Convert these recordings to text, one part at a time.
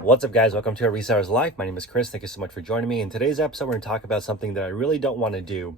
What's up, guys? Welcome to A Reseller's Life. My name is Chris. Thank you so much for joining me. In today's episode, we're going to talk about something that I really don't want to do,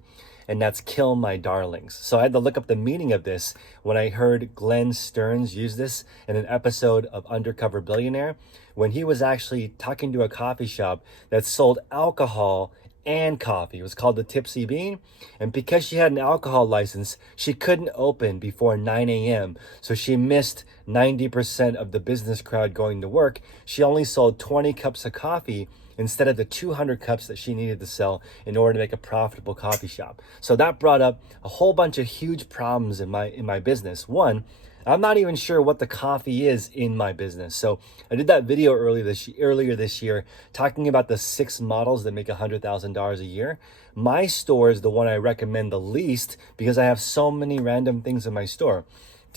and that's kill my darlings. So I had to look up the meaning of this when I heard Glenn Stearns use this in an episode of Undercover Billionaire, when he was actually talking to a coffee shop that sold alcohol and coffee. It was called the Tipsy Bean. And because she had an alcohol license, she couldn't open before 9 a.m. So she missed 90% of the business crowd going to work. She only sold 20 cups of coffee instead of the 200 cups that she needed to sell in order to make a profitable coffee shop. So that brought up a whole bunch of huge problems in my business. One, I'm not even sure what the coffee is in my business. So I did that video earlier this year talking about the 6 models that make $100,000 a year. My store is the one I recommend the least because I have so many random things in my store.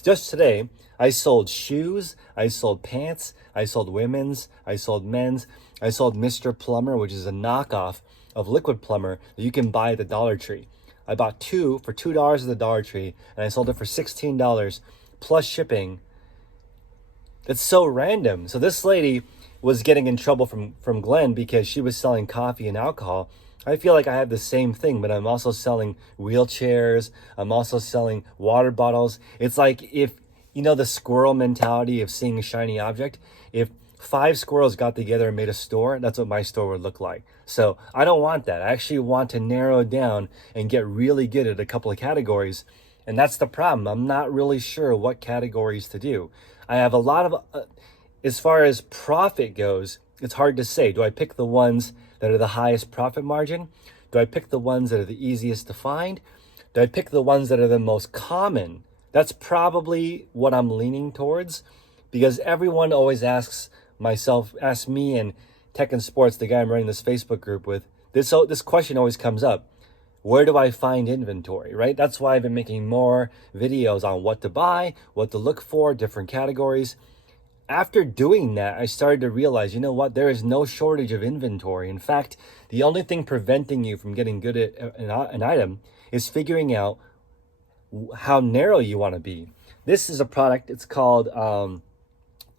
Just today, I sold shoes, I sold pants, I sold women's, I sold men's, I sold Mr. Plumber, which is a knockoff of Liquid Plumber that you can buy at the Dollar Tree. I bought 2 for $2 at the Dollar Tree, and I sold it for $16 plus shipping. It's so random. So this lady was getting in trouble from Glenn because she was selling coffee and alcohol. I feel like I have the same thing, but I'm also selling wheelchairs. I'm also selling water bottles. It's like if, you know, the squirrel mentality of seeing a shiny object. If 5 squirrels got together and made a store, that's what my store would look like. So I don't want that. I actually want to narrow down and get really good at a couple of categories. And that's the problem. I'm not really sure what categories to do. I have a lot of, as far as profit goes, it's hard to say. Do I pick the ones that are the highest profit margin? Do I pick the ones that are the easiest to find? Do I pick the ones that are the most common? That's probably what I'm leaning towards, because everyone always asks me and Tech and Sports, the guy I'm running this Facebook group with, this question always comes up. Where do I find inventory, right? That's why I've been making more videos on what to buy, what to look for, different categories. After doing that, I started to realize, you know what? There is no shortage of inventory. In fact, the only thing preventing you from getting good at an item is figuring out how narrow you want to be. This is a product, it's called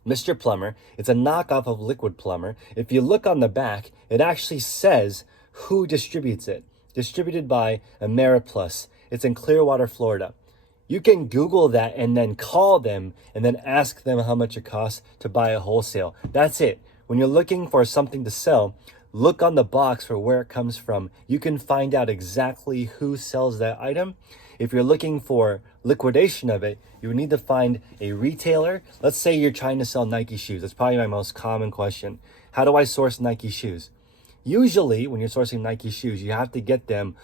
Mr. Plumber. It's a knockoff of Liquid Plumber. If you look on the back, it actually says who distributes it. Distributed by Ameriplus. It's in Clearwater, Florida. You can Google that and then call them and then ask them how much it costs to buy a wholesale. That's it. When you're looking for something to sell, look on the box for where it comes from. You can find out exactly who sells that item. If you're looking for liquidation of it, you need to find a retailer. Let's say you're trying to sell Nike shoes. That's probably my most common question. How do I source Nike shoes? Usually, when you're sourcing Nike shoes, you have to get them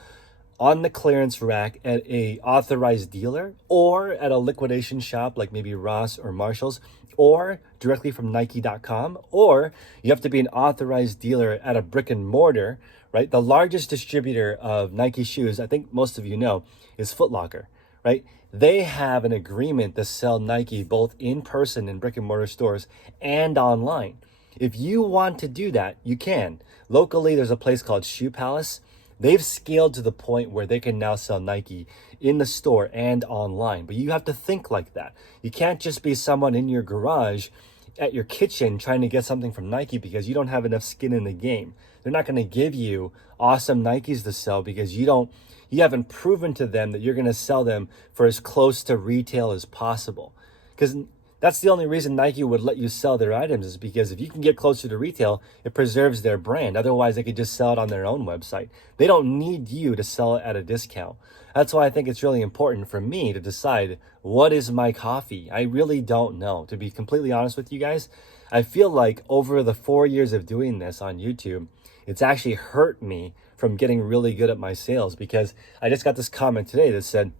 on the clearance rack at a authorized dealer or at a liquidation shop like maybe Ross or Marshall's, or directly from Nike.com, or you have to be an authorized dealer at a brick and mortar, right? The largest distributor of Nike shoes, I think most of you know, is Foot Locker, right? They have an agreement to sell Nike both in person in brick and mortar stores and online. If you want to do that, you can. Locally, there's a place called Shoe Palace. They've scaled to the point where they can now sell Nike in the store and online. But you have to think like that. You can't just be someone in your garage at your kitchen trying to get something from Nike because you don't have enough skin in the game. They're not going to give you awesome Nikes to sell because you haven't proven to them that you're going to sell them for as close to retail as possible. Because that's the only reason Nike would let you sell their items, is because if you can get closer to retail, it preserves their brand. Otherwise, they could just sell it on their own website. They don't need you to sell it at a discount. That's why I think it's really important for me to decide what is my coffee. I really don't know. To be completely honest with you guys, I feel like over the 4 years of doing this on YouTube, it's actually hurt me from getting really good at my sales, because I just got this comment today that said,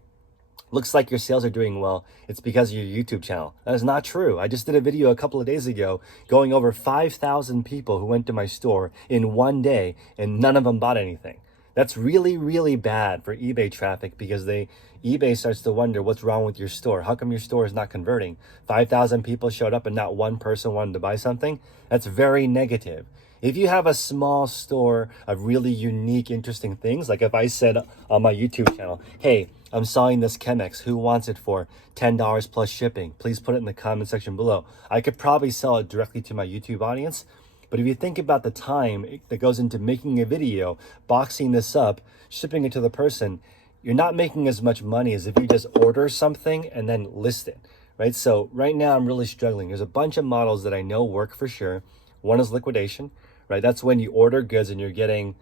looks like your sales are doing well. It's because of your YouTube channel. That is not true. I just did a video a couple of days ago going over 5,000 people who went to my store in one day, and none of them bought anything. That's really, really bad for eBay traffic because eBay starts to wonder what's wrong with your store. How come your store is not converting? 5,000 people showed up and not one person wanted to buy something. That's very negative. If you have a small store of really unique, interesting things, like if I said on my YouTube channel, hey, I'm selling this Chemex, who wants it for $10 plus shipping? Please put it in the comment section below. I could probably sell it directly to my YouTube audience. But if you think about the time that goes into making a video, boxing this up, shipping it to the person, you're not making as much money as if you just order something and then list it, right? So right now I'm really struggling. There's a bunch of models that I know work for sure. One is liquidation, right? That's when you order goods and you're getting,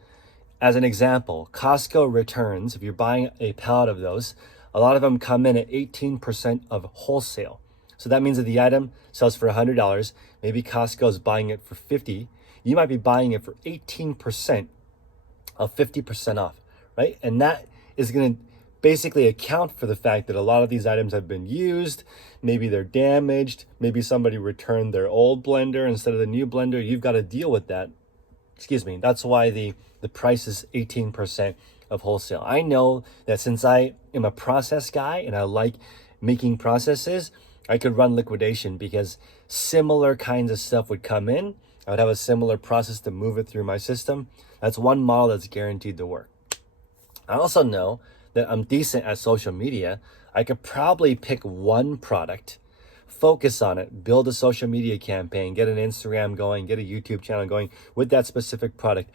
as an example, Costco returns. If you're buying a pallet of those, a lot of them come in at 18% of wholesale. So that means that the item sells for $100. Maybe Costco's buying it for $50. You might be buying it for 18% of 50% off, right? And that is going to basically account for the fact that a lot of these items have been used. Maybe they're damaged. Maybe somebody returned their old blender instead of the new blender. You've got to deal with that. Excuse me. That's why the price is 18% of wholesale. I know that since I am a process guy and I like making processes, I could run liquidation because similar kinds of stuff would come in. I would have a similar process to move it through my system. That's one model that's guaranteed to work. I also know that I'm decent at social media. I could probably pick one product, focus on it, build a social media campaign, get an Instagram going, get a YouTube channel going with that specific product,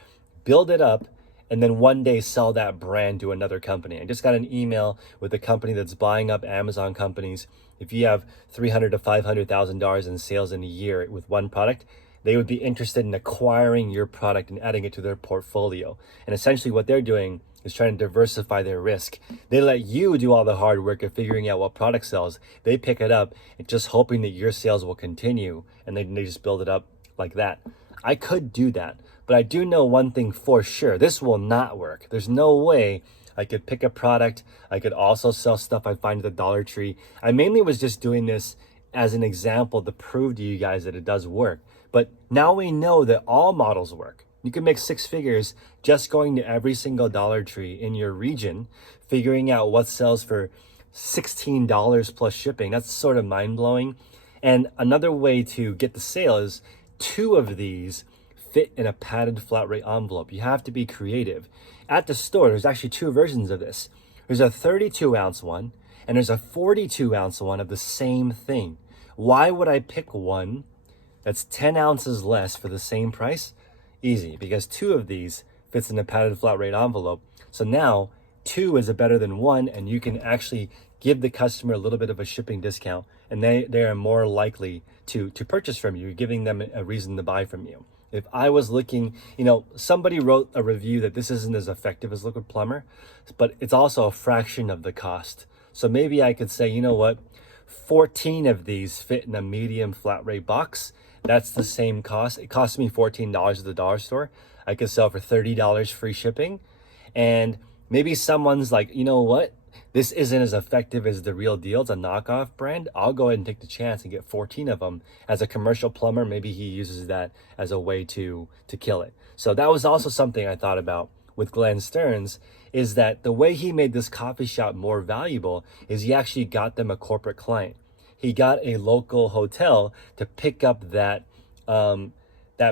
build it up, and then one day sell that brand to another company. I just got an email with a company that's buying up Amazon companies. If you have $300,000 to $500,000 in sales in a year with one product, they would be interested in acquiring your product and adding it to their portfolio. And essentially what they're doing is trying to diversify their risk. They let you do all the hard work of figuring out what product sells. They pick it up and just hoping that your sales will continue, and they just build it up like that. I could do that, but I do know one thing for sure. This will not work. There's no way I could pick a product. I could also sell stuff I find at the Dollar Tree. I mainly was just doing this as an example to prove to you guys that it does work. But now we know that all models work. You can make six figures just going to every single Dollar Tree in your region, figuring out what sells for $16 plus shipping. That's sort of mind-blowing. And another way to get the sale is 2 of these fit in a padded flat rate envelope. You have to be creative. At the store, there's actually 2 versions of this. There's a 32-ounce one, and there's a 42-ounce one of the same thing. Why would I pick one that's 10 ounces less for the same price? Easy, because 2 of these fits in a padded flat rate envelope. So now 2 is better than 1, and you can actually give the customer a little bit of a shipping discount, and they are more likely to purchase from you. You're giving them a reason to buy from you. If I was looking, somebody wrote a review that this isn't as effective as Liquid Plumber, but it's also a fraction of the cost. So maybe I could say, 14 of these fit in a medium flat rate box. That's the same cost. It cost me $14 at the dollar store. I could sell for $30 free shipping. And maybe someone's like, you know what? This isn't as effective as the real deal. It's a knockoff brand. I'll go ahead and take the chance and get 14 of them. As a commercial plumber, maybe he uses that as a way to kill it. So that was also something I thought about with Glenn Stearns, is that the way he made this coffee shop more valuable is he actually got them a corporate client. He got a local hotel to pick up that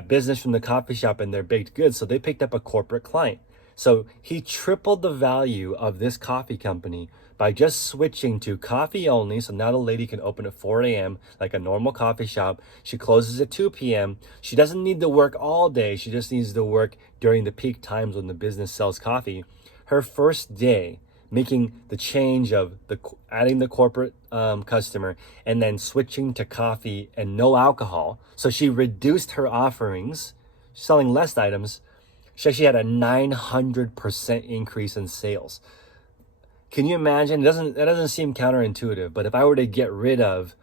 business from the coffee shop and their baked goods. So they picked up a corporate client. So he tripled the value of this coffee company by just switching to coffee only. So now the lady can open at 4 a.m. like a normal coffee shop. She closes at 2 p.m. She doesn't need to work all day. She just needs to work during the peak times when the business sells coffee. Her first day, making the change of adding the corporate customer and then switching to coffee and no alcohol. So she reduced her offerings, selling less items. She actually had a 900% increase in sales. Can you imagine? That doesn't seem counterintuitive, but if I were to get rid of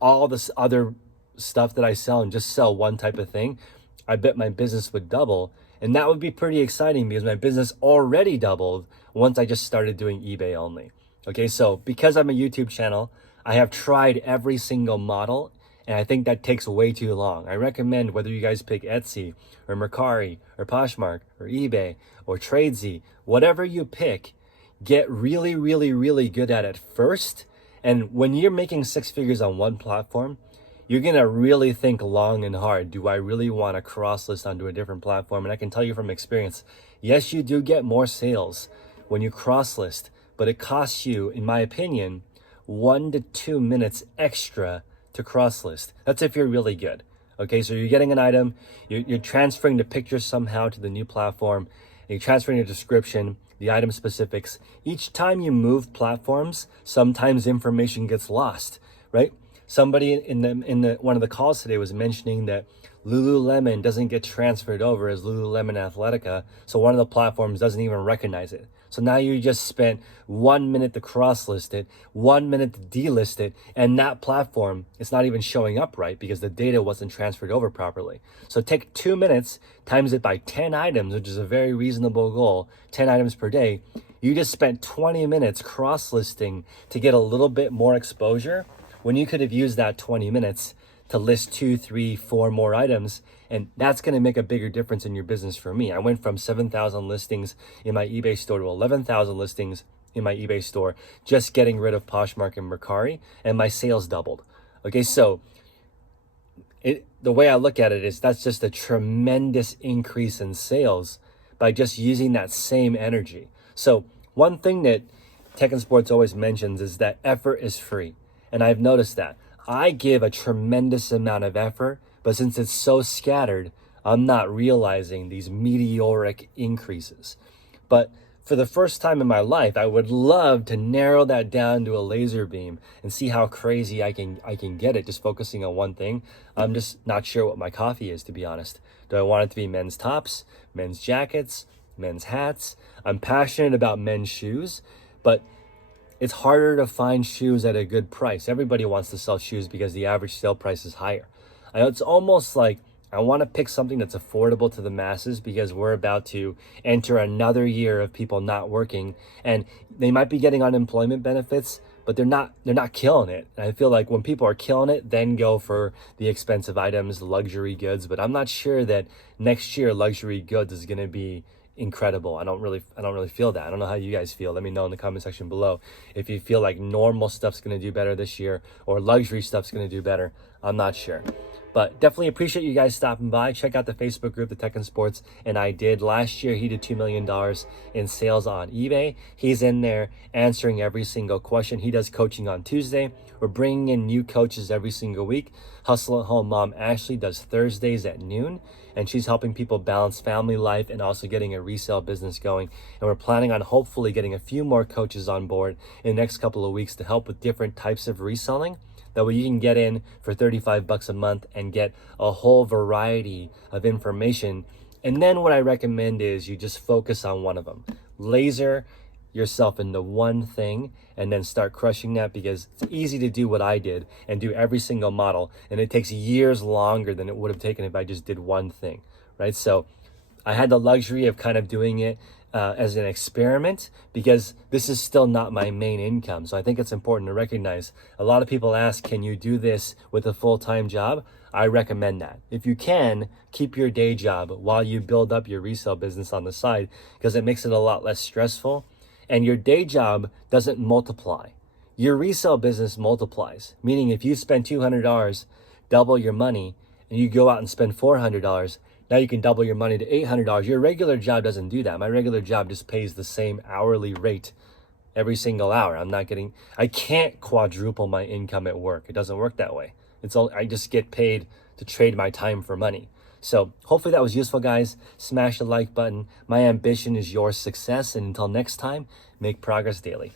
all this other stuff that I sell and just sell one type of thing, I bet my business would double. And that would be pretty exciting because my business already doubled once I just started doing eBay only. Okay, so because I'm a YouTube channel, I have tried every single model And I think that takes way too long. I recommend whether you guys pick Etsy or Mercari or Poshmark or eBay or Tradesy, whatever you pick, get really, really, really good at it first. And when you're making six figures on one platform, you're going to really think long and hard. Do I really want to cross list onto a different platform? And I can tell you from experience, yes, you do get more sales when you cross list, but it costs you, in my opinion, 1 to 2 minutes extra to cross list. That's if you're really good. Okay, so you're getting an item, you're transferring the picture somehow to the new platform, and you're transferring the description, the item specifics. Each time you move platforms, sometimes information gets lost, right? Somebody in the one of the calls today was mentioning that Lululemon doesn't get transferred over as Lululemon Athletica, so one of the platforms doesn't even recognize it. So now you just spent 1 minute to cross-list it, 1 minute to delist it, and that platform, it's not even showing up right because the data wasn't transferred over properly. So take 2 minutes, times it by 10 items, which is a very reasonable goal, 10 items per day. You just spent 20 minutes cross-listing to get a little bit more exposure when you could have used that 20 minutes to list 2, 3, 4 more items. And that's going to make a bigger difference in your business for me. I went from 7,000 listings in my eBay store to 11,000 listings in my eBay store, just getting rid of Poshmark and Mercari, and my sales doubled. Okay, so the way I look at it is that's just a tremendous increase in sales by just using that same energy. So one thing that Tech and Sports always mentions is that effort is free. And I've noticed that. I give a tremendous amount of effort, but since it's so scattered, I'm not realizing these meteoric increases. But for the first time in my life, I would love to narrow that down to a laser beam and see how crazy I can get it just focusing on one thing. I'm just not sure what my coffee is, to be honest. Do I want it to be men's tops, men's jackets, men's hats? I'm passionate about men's shoes, but it's harder to find shoes at a good price. Everybody wants to sell shoes because the average sale price is higher. It's almost like I want to pick something that's affordable to the masses because we're about to enter another year of people not working, and they might be getting unemployment benefits, but they're not killing it. And I feel like when people are killing it, then go for the expensive items, luxury goods. But I'm not sure that next year luxury goods is going to be incredible. I don't really feel that. I don't know how you guys feel. Let me know in the comment section below if you feel like normal stuff's going to do better this year or luxury stuff's going to do better. I'm not sure. But definitely appreciate you guys stopping by. Check out the Facebook group, the Tech and Sports. And I did last year, he did $2 million in sales on eBay. He's in there answering every single question. He does coaching on Tuesday. We're bringing in new coaches every single week. Hustle at Home Mom Ashley does Thursdays at noon, and she's helping people balance family life and also getting a resale business going. And we're planning on hopefully getting a few more coaches on board in the next couple of weeks to help with different types of reselling. That way you can get in for $35 a month and get a whole variety of information. And then what I recommend is you just focus on one of them. Laser yourself into one thing and then start crushing that, because it's easy to do what I did and do every single model, and it takes years longer than it would have taken if I just did one thing, right? So I had the luxury of kind of doing it as an experiment because this is still not my main income. So I think it's important to recognize. A lot of people ask, can you do this with a full-time job? I recommend that. If you can, keep your day job while you build up your resale business on the side, because it makes it a lot less stressful. And your day job doesn't multiply. Your resale business multiplies, meaning if you spend $200, double your money, and you go out and spend $400, now you can double your money to $800. Your regular job doesn't do that. My regular job just pays the same hourly rate every single hour. I can't quadruple my income at work. It doesn't work that way. I just get paid to trade my time for money. So hopefully that was useful, guys. Smash the like button. My ambition is your success. And until next time, make progress daily.